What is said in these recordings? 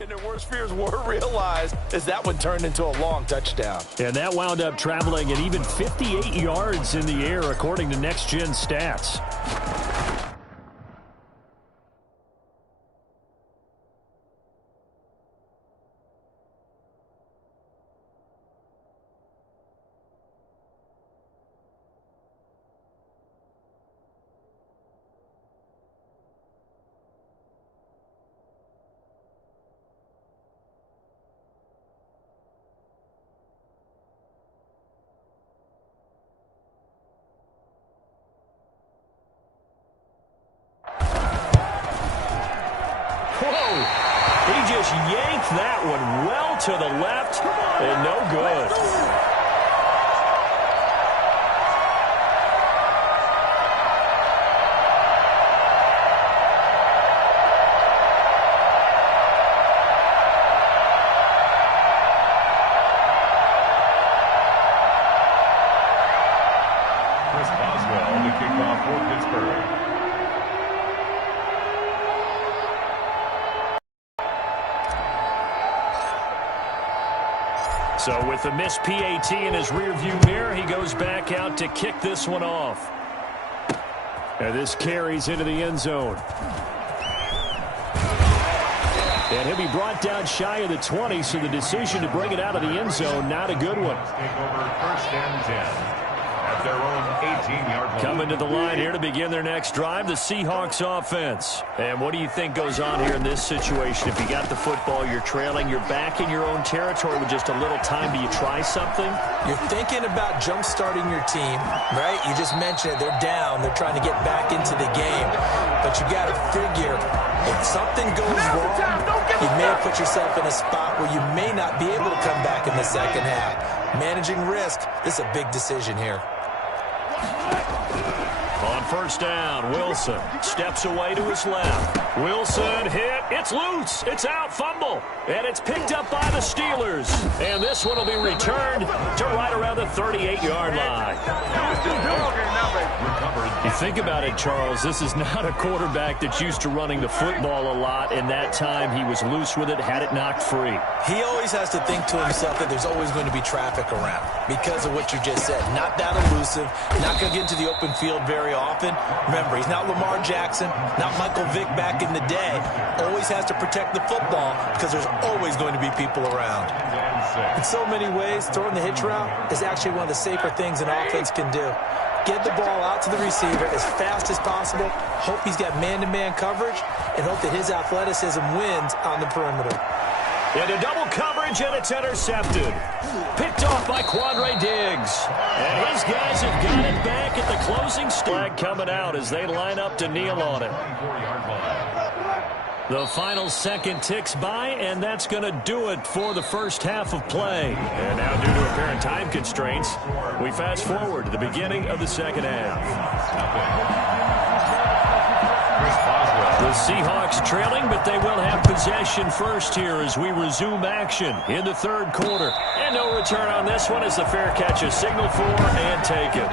And their worst fears were realized as that one turned into a long touchdown. And that wound up traveling at even 58 yards in the air, according to Next Gen Stats. He just yanked that one well to the left, and no good. The kickoff for Pittsburgh. So with the missed PAT in his rearview mirror, he goes back out to kick this one off. And this carries into the end zone. And he'll be brought down shy of the 20, so the decision to bring it out of the end zone, not a good one. Take over 1st and 10. Their own 18-yard line. Coming to the line here to begin their next drive, the Seahawks offense. And what do you think goes on here in this situation? If you got the football, you're trailing, you're back in your own territory with just a little time. Do you try something? You're thinking about jump-starting your team, right? You just mentioned it. They're down. They're trying to get back into the game. But you got to figure, if something goes wrong, you may have put yourself in a spot where you may not be able to come back in the second half. Managing risk, this is a big decision here. On 1st down, Wilson steps away to his left. Wilson hit. It's loose. It's out. Fumble. And it's picked up by the Steelers. And this one will be returned to right around the 38-yard line. You think about it, Charles, this is not a quarterback that's used to running the football a lot, and that time he was loose with it, had it knocked free. He always has to think to himself that there's always going to be traffic around because of what you just said. Not that elusive, not going to get into the open field very often. Remember, he's not Lamar Jackson, not Michael Vick back in the day. Always has to protect the football because there's always going to be people around. In so many ways, throwing the hitch route is actually one of the safer things an offense can do. Get the ball out to the receiver as fast as possible, hope he's got man-to-man coverage, and hope that his athleticism wins on the perimeter. Into double coverage, and it's intercepted. Picked off by Quandre Diggs. And his guys have got it back at the closing flag coming out as they line up to kneel on it. The final second ticks by, and that's going to do it for the first half of play. And now, due to apparent time constraints, we fast forward to the beginning of the second half. The Seahawks trailing, but they will have possession first here as we resume action in the 3rd quarter. And no return on this one as the fair catch is signaled for and taken.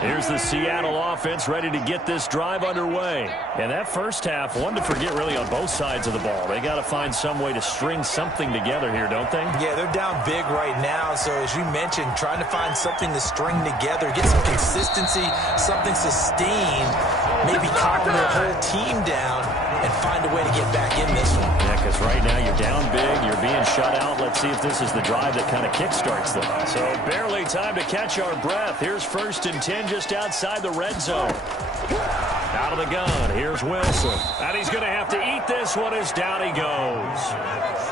Here's the Seattle offense ready to get this drive underway. And that first half, one to forget really on both sides of the ball. They got to find some way to string something together here, don't they? Yeah, they're down big right now. So as you mentioned, trying to find something to string together, get some consistency, something sustained, maybe calm their whole team down and find a way to get back in this one. Yeah, because right now you're down big, you're being shut out. Let's see if this is the drive that kind of kickstarts them. So barely time to catch our breath. Here's 1st and 10 just outside the red zone. Out of the gun, here's Wilson. And he's going to have to eat this one as down he goes.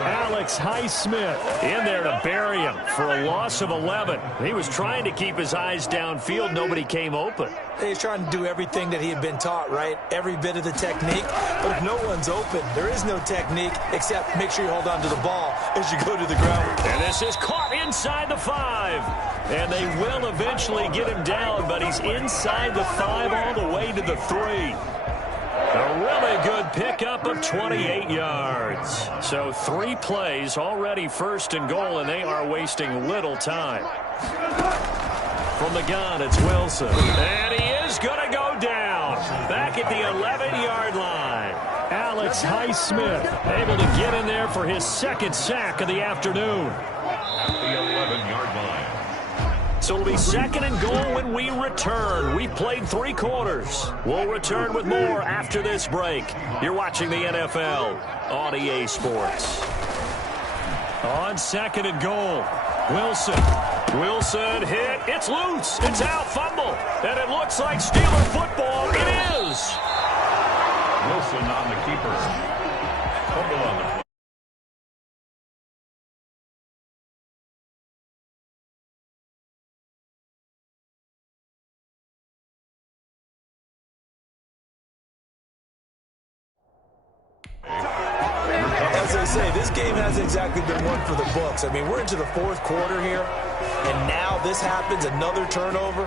Alex Highsmith in there to bury him for a loss of 11. He was trying to keep his eyes downfield. Nobody came open. He's trying to do everything that he had been taught, right? Every bit of the technique. But if no one's open, there is no technique except make sure you hold on to the ball as you go to the ground. And this is caught inside the 5. And they will eventually get him down, but he's inside the 5 all the way to the 3. A really good pickup of 28 yards. So 3 plays, already 1st and goal, and they are wasting little time. From the gun, it's Wilson. And he is going to go down. Back back at the 11-yard line. Alex Highsmith able to get in there for his second sack of the afternoon. At the 11-yard line. So it'll be second and goal when we return. We've played 3 quarters. We'll return with more after this break. You're watching the NFL on EA Sports. On second and goal, Wilson hit. It's loose. It's out. Fumble. And it looks like Steeler football. It is. Wilson on the keeper. Fumble on the play. As I say, this game hasn't exactly been one for the books. I mean, we're into the 4th quarter here, and now this happens, another turnover.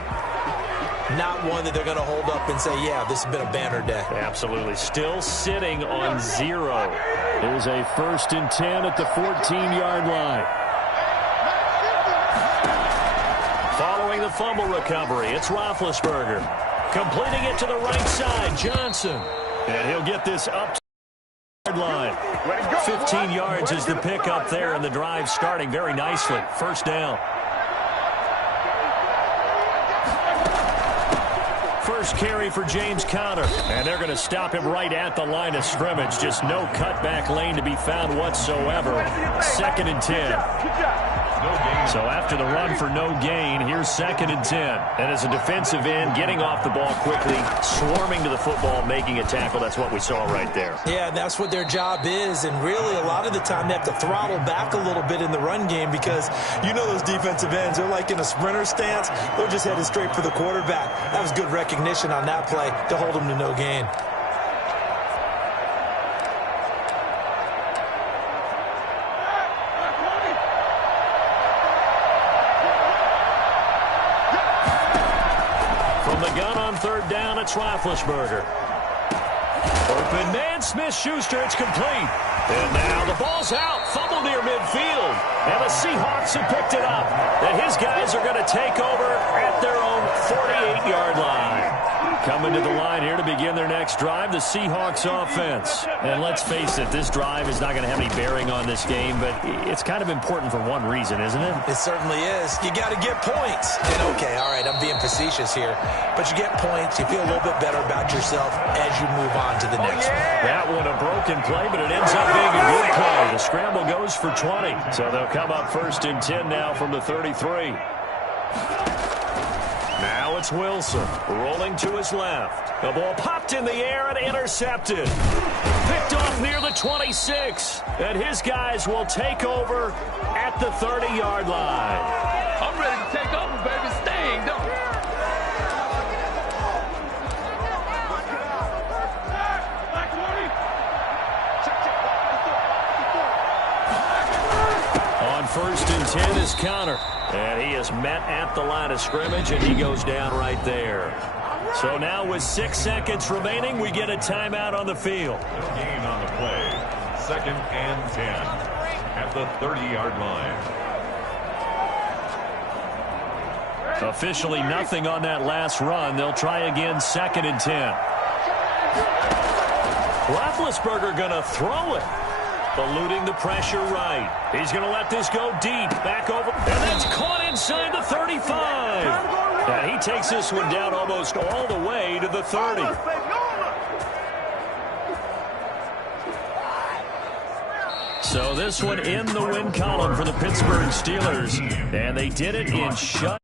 Not one that they're going to hold up and say, yeah, this has been a banner day. Absolutely. Still sitting on 0. There's a 1st and 10 at the 14-yard line. Following the fumble recovery, it's Roethlisberger. Completing it to the right side, Johnson. And he'll get this up to the line. 15 yards is the pick up there, and the drive starting very nicely. First down. First carry for James Conner. And they're going to stop him right at the line of scrimmage. Just no cutback lane to be found whatsoever. 2nd and 10. So after the run for no gain, here's 2nd and 10. And as a defensive end, getting off the ball quickly, swarming to the football, making a tackle. That's what we saw right there. Yeah, that's what their job is. And really, a lot of the time, they have to throttle back a little bit in the run game because you know those defensive ends, they're like in a sprinter stance. They're just headed straight for the quarterback. That was good recognition on that play to hold them to no gain. Third down, it's Roethlisberger. Open man, Smith-Schuster, it's complete. And now the ball's out, fumble near midfield. And the Seahawks have picked it up. And his guys are going to take over at their own 48-yard line. Coming to the line here to begin their next drive, the Seahawks offense. And let's face it, this drive is not going to have any bearing on this game, but it's kind of important for one reason, isn't it? It certainly is. You got to get points. And okay, all right, I'm being facetious here, but you get points, you feel a little bit better about yourself as you move on to the next one. That one a broken play, but it ends up being a good play. The scramble goes for 20. So they'll come up 1st and 10 now from the 33. Now it's Wilson, rolling to his left. The ball popped in the air and intercepted. Picked off near the 26. And his guys will take over at the 30-yard line. I'm ready to take over, baby. Sting, don't you? On 1st and 10 is Conner. And he is met at the line of scrimmage, and he goes down right there. So now with 6 seconds remaining, we get a timeout on the field. No gain on the play. 2nd and 10 at the 30-yard line. Officially nothing on that last run. They'll try again 2nd and 10. Roethlisberger going to throw it. Eluding the pressure right. He's going to let this go deep. Back over. And that's caught inside the 35. And he takes this one down almost all the way to the 30. So this one in the win column for the Pittsburgh Steelers. And they did it in shut.